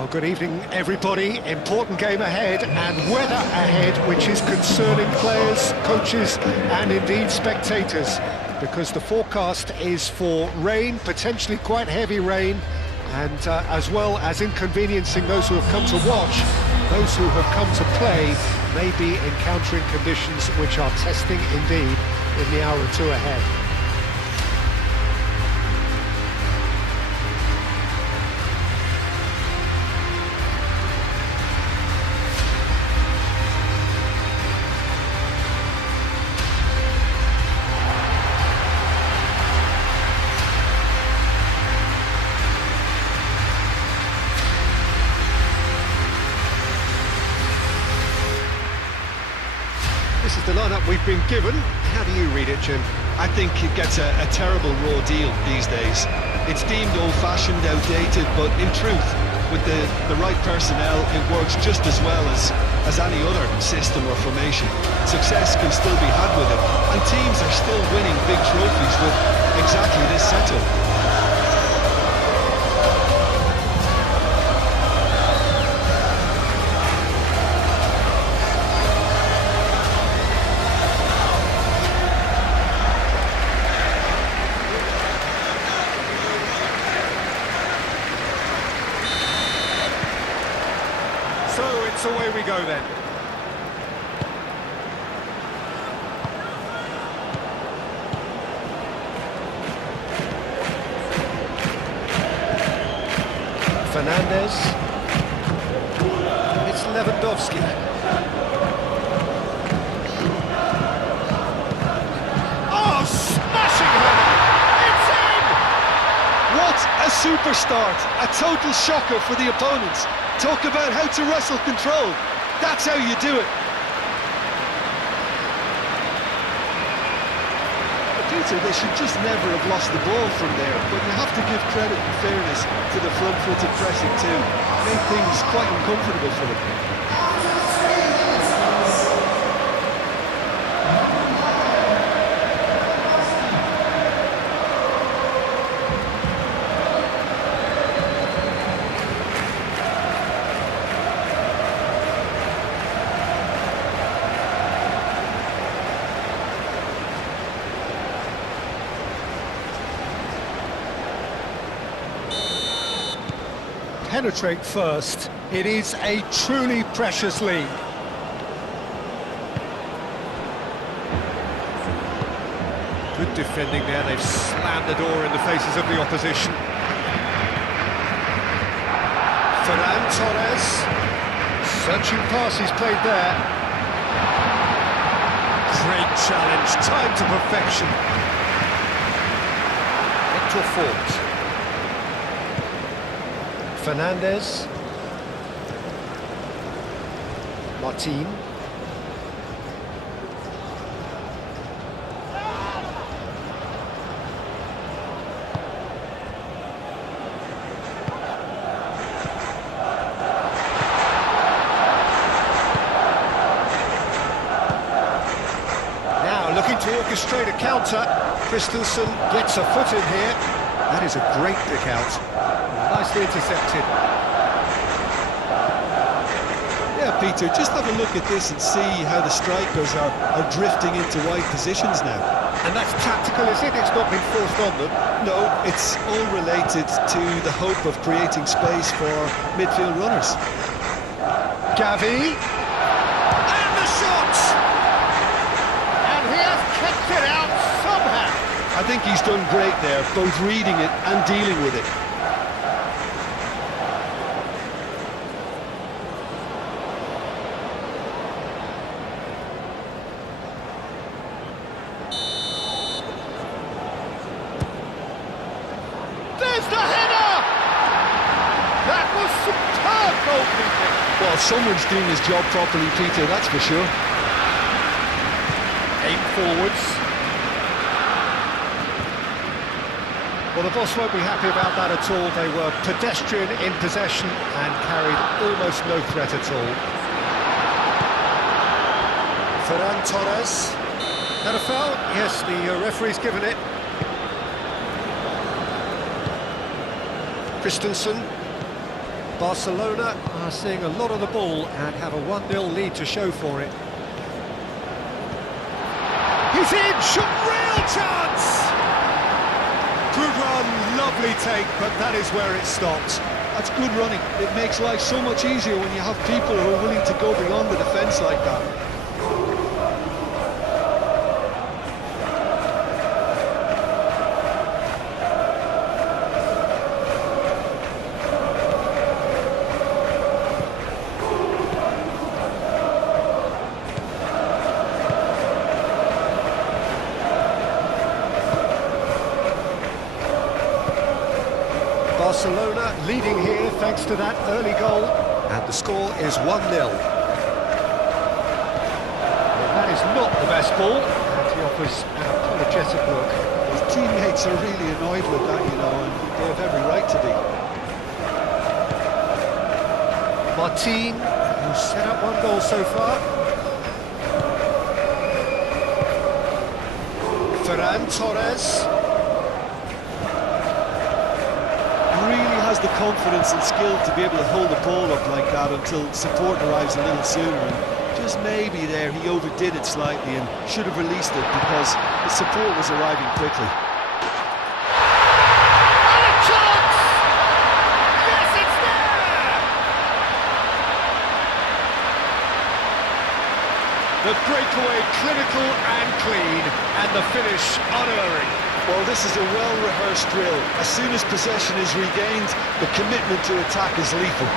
Well, good evening, everybody. Important game ahead and weather ahead, which is concerning players, coaches, and indeed spectators, because the forecast is for rain, potentially quite heavy rain, and as well as inconveniencing those who have come to watch, those who have come to play may be encountering conditions which are testing indeed in the hour or two ahead. This is the lineup we've been given. How do you read it, Jim? I think it gets a terrible raw deal these days. It's deemed old-fashioned, outdated, but in truth, with the right personnel, it works just as well as any other system or formation. Success can still be had with it, and teams are still winning big trophies with exactly this setup. So it's away we go then. Fernandez. It's Lewandowski. Oh, smashing header! It's in! What a super start! A total shocker for the opponents. Talk about how to wrestle control. That's how you do it. Peter, they should just never have lost the ball from there, but you have to give credit and fairness to the front-footed pressing too. Made things quite uncomfortable for them. Penetrate first. It is a truly precious lead. Good defending there. They've slammed the door in the faces of the opposition. Ferran Torres. Searching pass he's played there. Great challenge. Time to perfection. Victor Fort. Fernandez, Martin, now looking to orchestrate a counter. Christensen gets a foot in here. That is a great pick out. Nicely intercepted. Yeah, Peter, just have a look at this and see how the strikers are drifting into wide positions now. And that's tactical, is it? It's not been forced on them. No, it's all related to the hope of creating space for midfield runners. Gavi. And the shot! And he has kicked it out somehow. I think he's done great there, both reading it and dealing with it. There's the header! That was superb goalkeeping. Well, someone's doing his job properly, Peter, that's for sure. Aim forwards. Well, the boss won't be happy about that at all. They were pedestrian in possession and carried almost no threat at all. Ferran Torres. Had a foul? Yes, the referee's given it. Christensen. Barcelona are seeing a lot of the ball and have a 1-0 lead to show for it. He's in, shot, real chance! Good run, lovely take, but that is where it stopped. That's good running. It makes life so much easier when you have people who are willing to go beyond the defence like that. Barcelona leading here thanks to that early goal, and the score is 1-0. Well, that is not the best ball, and he offers an apologetic look. His teammates are really annoyed with that, you know, and they have every right to be. Martin, who's set up 1 goal so far. Ferran Torres. Really has the confidence and skill to be able to hold the ball up like that until support arrives a little sooner, and just maybe there he overdid it slightly and should have released it because the support was arriving quickly. And a chance! Yes, it's there! The breakaway clinical and clean, and the finish unerring. Well, this is a well-rehearsed drill. As soon as possession is regained, the commitment to attack is lethal.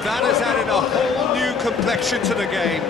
That has added a whole new complexion to the game.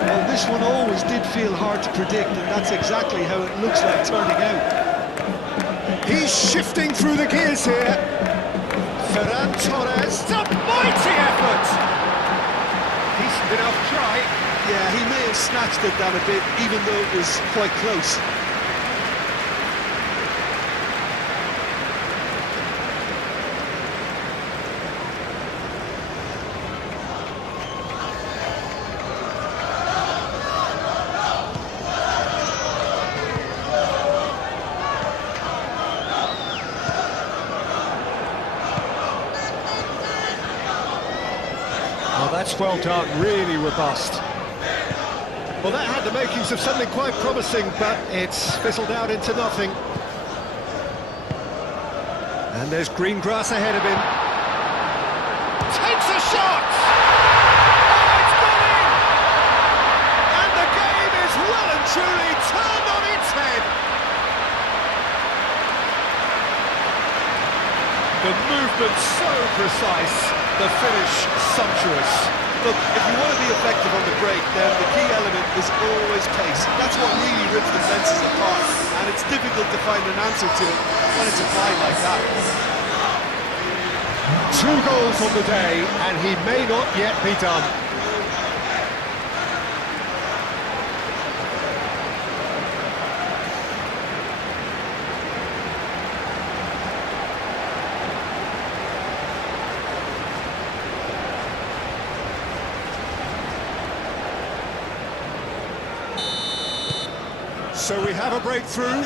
Well, this one always did feel hard to predict, and that's exactly how it looks like turning out. He's shifting through the gears here. Ferran Torres, it's a mighty effort! Decent enough try. Yeah, he may have snatched it down a bit, even though it was quite close. Oh, that's well done, really robust. Well, that had the makings of something quite promising, but it's fizzled out into nothing. And there's green grass ahead of him. Takes a shot! Oh, it's gone in! And the game is well and truly turned on its head. The movement so precise, the finish sumptuous. Look, if you want to be effective on the break, then the key element is always pace. That's what really rips defences apart, and it's difficult to find an answer to it when it's applied like that. 2 goals on the day, and he may not yet be done. So we have a breakthrough.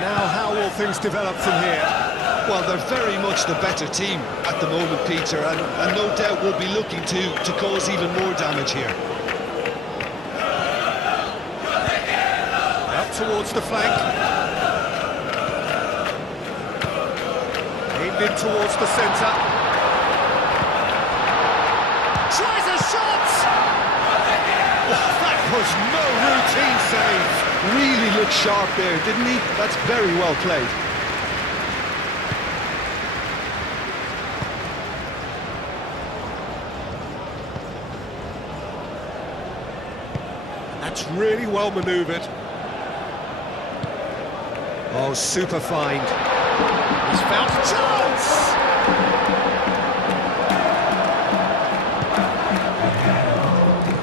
Now how will things develop from here? Well, they're very much the better team at the moment, Peter, and no doubt will be looking to cause even more damage here. Up towards the flank. Aimed in towards the centre. Tries a shot! Oh, that was no routine save. Really looked sharp there, didn't he? That's very well played. That's really well manoeuvred. Oh, super find. He's found a chance!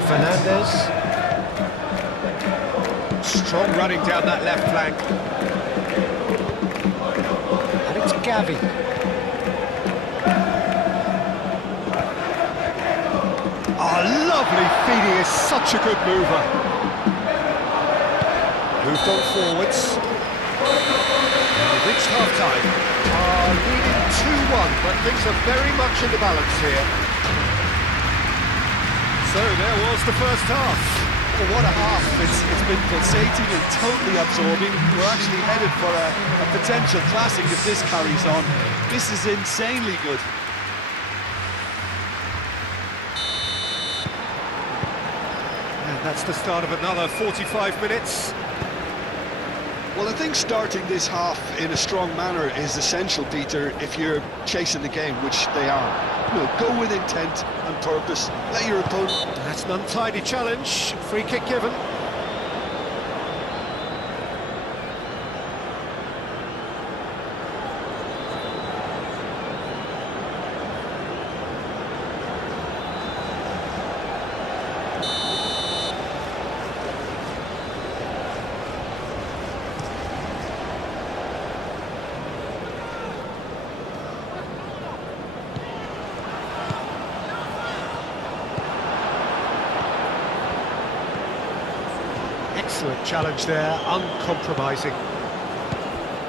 Fernandez. Strong running down that left flank. And it's Gavi. Oh, lovely feed, he is such a good mover. Moved on forwards. And we reached half-time. Leading 2-1, but things are very much in the balance here. So there was the first half. Well, what a half. It's been pulsating and totally absorbing. We're actually headed for a potential classic if this carries on. This is insanely good. And that's the start of another 45 minutes. Well, I think starting this half in a strong manner is essential, Peter, if you're chasing the game, which they are. You know, go with intent and purpose. Let your opponent... That's an untidy challenge. Free kick given. Excellent challenge there, uncompromising.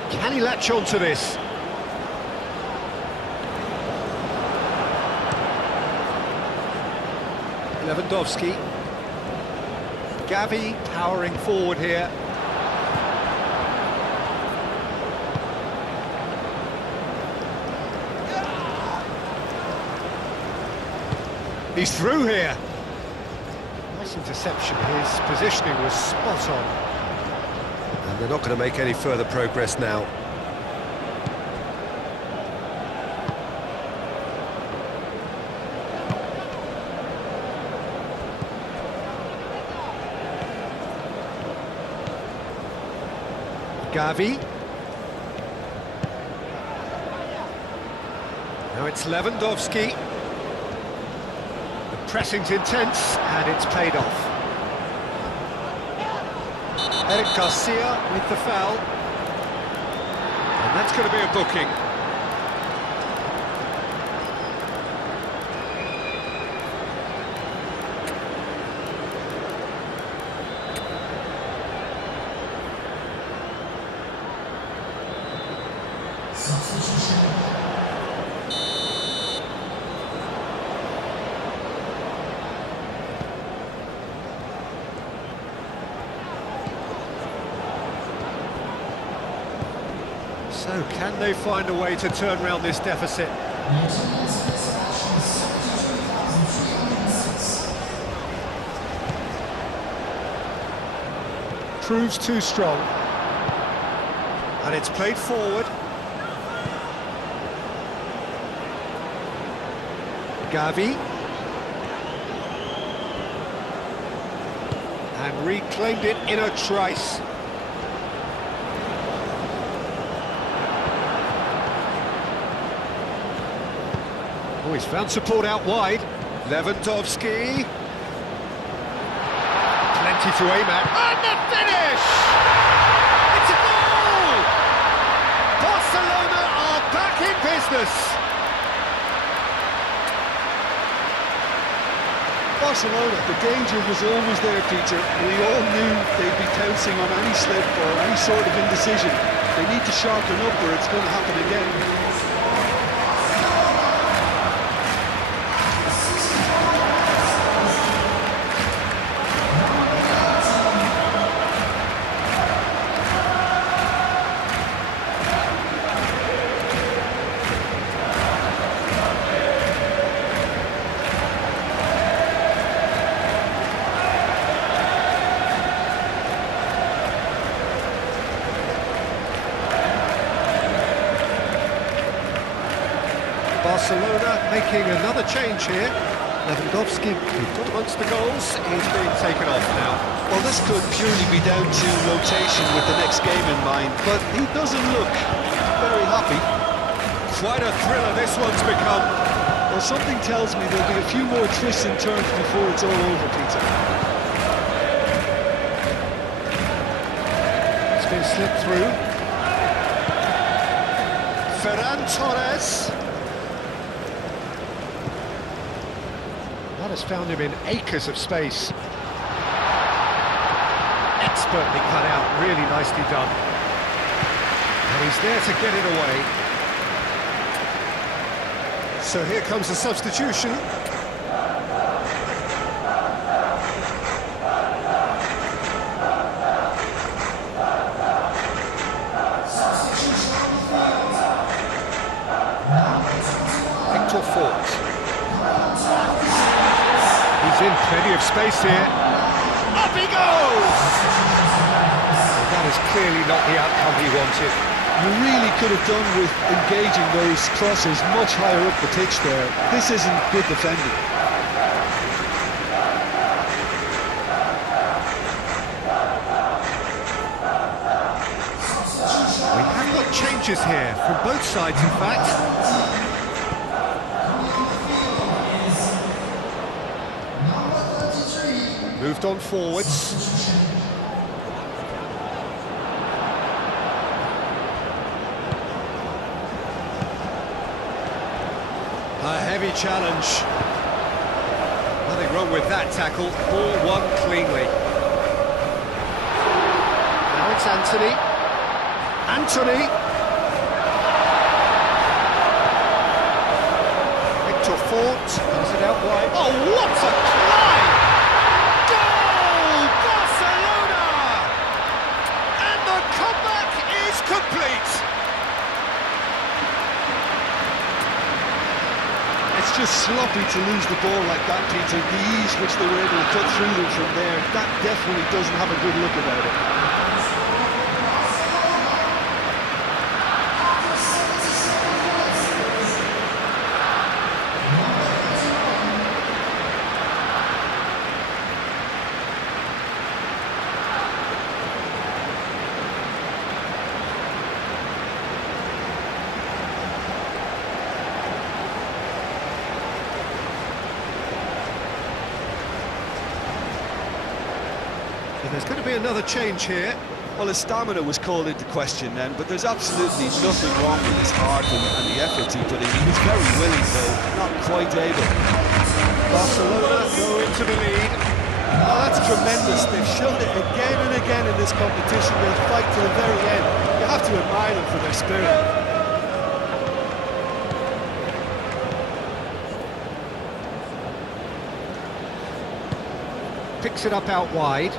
Can he latch on to this? Lewandowski. Gavi powering forward here. He's through here. Nice interception, his positioning was spot on. And they're not going to make any further progress now. Gavi. Now it's Lewandowski. Pressing's intense, and it's paid off. Eric Garcia with the foul. And that's going to be a booking. So, can they find a way to turn around this deficit? Proves too strong. And it's played forward. Gavi. And reclaimed it in a trice. Oh, he's found support out wide. Lewandowski. Plenty to aim at. And the finish! It's a goal! Barcelona are back in business. Barcelona, the danger was always there, Peter. We all knew they'd be pouncing on any slip or any sort of indecision. They need to sharpen up or it's going to happen again. Barcelona making another change here. Lewandowski, who got amongst the goals, is being taken off now. Well, this could purely be down to rotation with the next game in mind, but he doesn't look very happy. Quite a thriller this one's become. Well, something tells me there'll be a few more twists and turns before it's all over, Peter. It's been slipped through. Ferran Torres. That has found him in acres of space. Expertly cut out, really nicely done. And he's there to get it away. So here comes the substitution. He's in plenty of space here. Up he goes! Well, that is clearly not the outcome he wanted. You really could have done with engaging those crosses much higher up the pitch there. This isn't good defending. We have got changes here, from both sides in fact. Moved on forwards. A heavy challenge. Nothing wrong with that tackle. Ball won cleanly. Now it's Anthony. Anthony! Victor Fort. Comes it out wide. Oh, what a try! Goal! Barcelona! And the comeback is complete! It's just sloppy to lose the ball like that, Peter. The ease which they were able to cut through them from there, that definitely doesn't have a good look about it. There's going to be another change here. Well, his stamina was called into question then, but there's absolutely nothing wrong with his heart and the effort he put in. He was very willing, though, not quite able. Barcelona go into the lead. Oh, that's tremendous. They've shown it again and again in this competition. They'll fight to the very end. You have to admire them for their spirit. Picks it up out wide.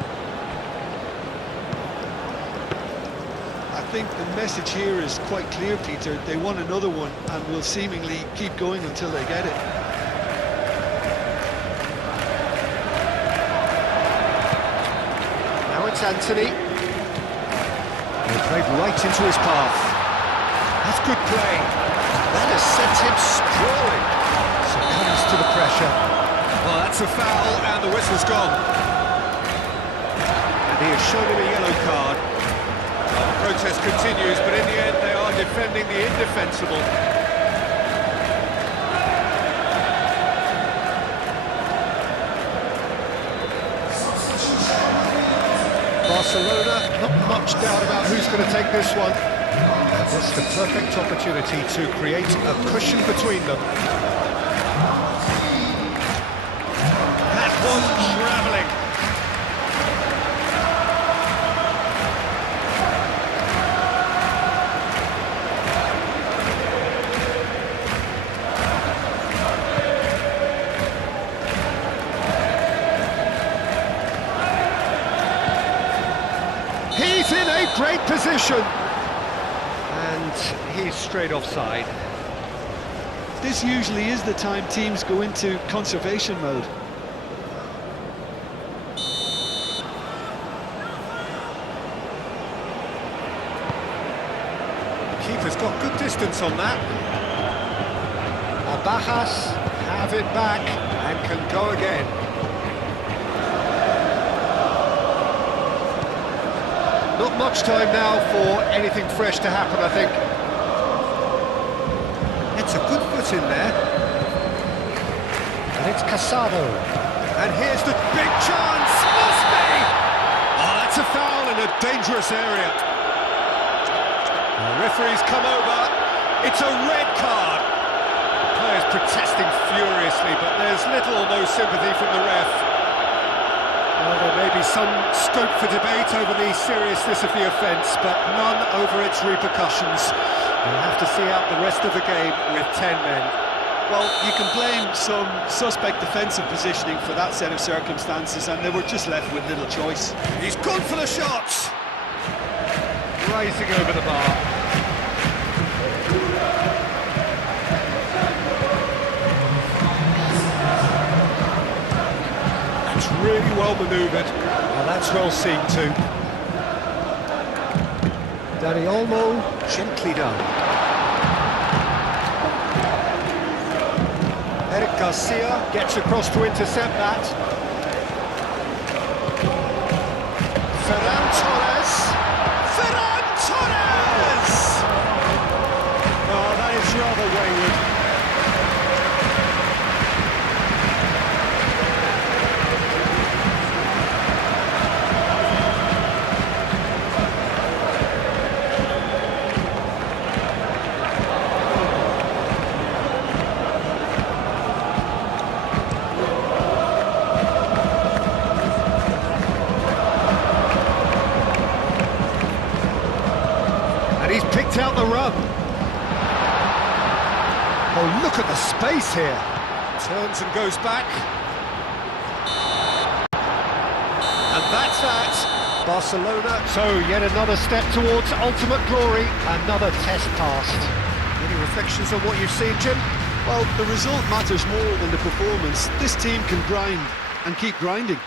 I think the message here is quite clear, Peter. They want another one and will seemingly keep going until they get it. Now it's Anthony. They played right into his path. That's good play. That has sent him sprawling. Succumbs to the pressure. Well, that's a foul, and the whistle's gone. And he has shown him a yellow card. Well, the protest continues, but in the end they are defending the indefensible. Barcelona, not much doubt about who's going to take this one. This is the perfect opportunity to create a cushion between them. That was travelling. He's in a great position. And he's straight offside. This usually is the time teams go into conservation mode. The keeper's got good distance on that. Abajas have it back and can go again. Not much time now for anything fresh to happen, I think. effort in there. And it's Casado. And here's the big chance. Must be! Oh, that's a foul in a dangerous area. The referee's come over. It's a red card. The players protesting furiously, but there's little or no sympathy from the ref. Well, there may be some scope for debate over the seriousness of the offence, but none over its repercussions. We'll have to see out the rest of the game with 10 men. Well, you can blame some suspect defensive positioning for that set of circumstances, and they were just left with little choice. He's gone for the shots! Rising over the bar. That's really well manoeuvred. Well, that's well seen too. Dani Olmo, gently done. Eric Garcia gets across to intercept that. Ferran Torres! Ferran Torres! Oh, that is rather wayward. He's picked out the run. Oh, look at the space here. Turns and goes back. And that's that. Barcelona. So, yet another step towards ultimate glory. Another test passed. Any reflections on what you've seen, Jim? Well, the result matters more than the performance. This team can grind and keep grinding.